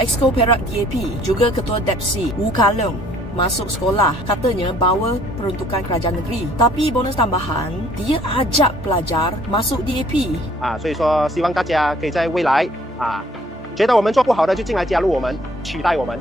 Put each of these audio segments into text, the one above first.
Exco Perak DAP, juga Ketua DAPSI Wu Ka-leong masuk sekolah, katanya bawa peruntukan kerajaan negeri. Tapi bonus tambahan, dia ajak pelajar masuk DAP. 所以说希望大家可以在未来觉得我们做不好的就进来加入我们，取代我们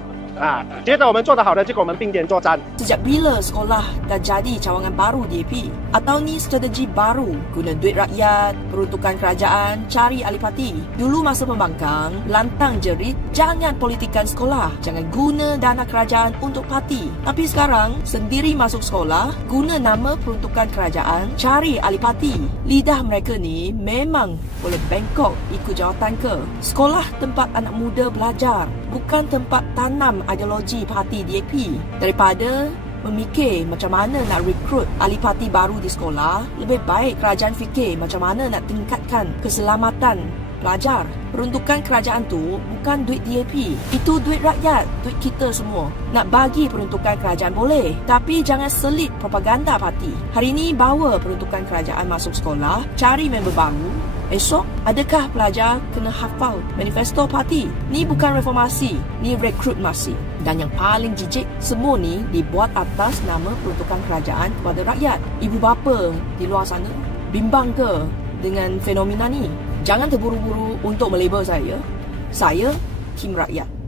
觉得我们做得好的就跟我们并肩作战。 Sejak bila sekolah dah jadi cawangan baru DAP? Atau ni strategi baru guna duit rakyat, peruntukan kerajaan, cari ahli parti? Dulu masa pembangkang, lantang jerit jangan politikan sekolah, jangan guna dana kerajaan untuk parti. Tapi sekarang, sendiri masuk sekolah, guna nama peruntukan kerajaan, cari ahli parti. Lidah mereka ni memang boleh bengkok ikut jawatan ke? Sekolah tempat anak muda belajar, bukan tempat tanam ideologi parti DAP. Daripada memikir macam mana nak rekrut ahli parti baru di sekolah, lebih baik kerajaan fikir macam mana nak tingkatkan keselamatan pelajar. Peruntukan kerajaan tu bukan duit DAP, itu duit rakyat, duit kita semua. Nak bagi peruntukan kerajaan boleh, tapi jangan selit propaganda parti. Hari ini bawa peruntukan kerajaan masuk sekolah, cari member baru. Esok, adakah pelajar kena hafal manifesto parti? Ni bukan reformasi, ni rekrutmasi. Dan yang paling jijik, semua ni dibuat atas nama peruntukan kerajaan kepada rakyat. Ibu bapa di luar sana bimbang ke dengan fenomena ni? Jangan terburu-buru untuk melabel saya. Saya Kim Rakyat.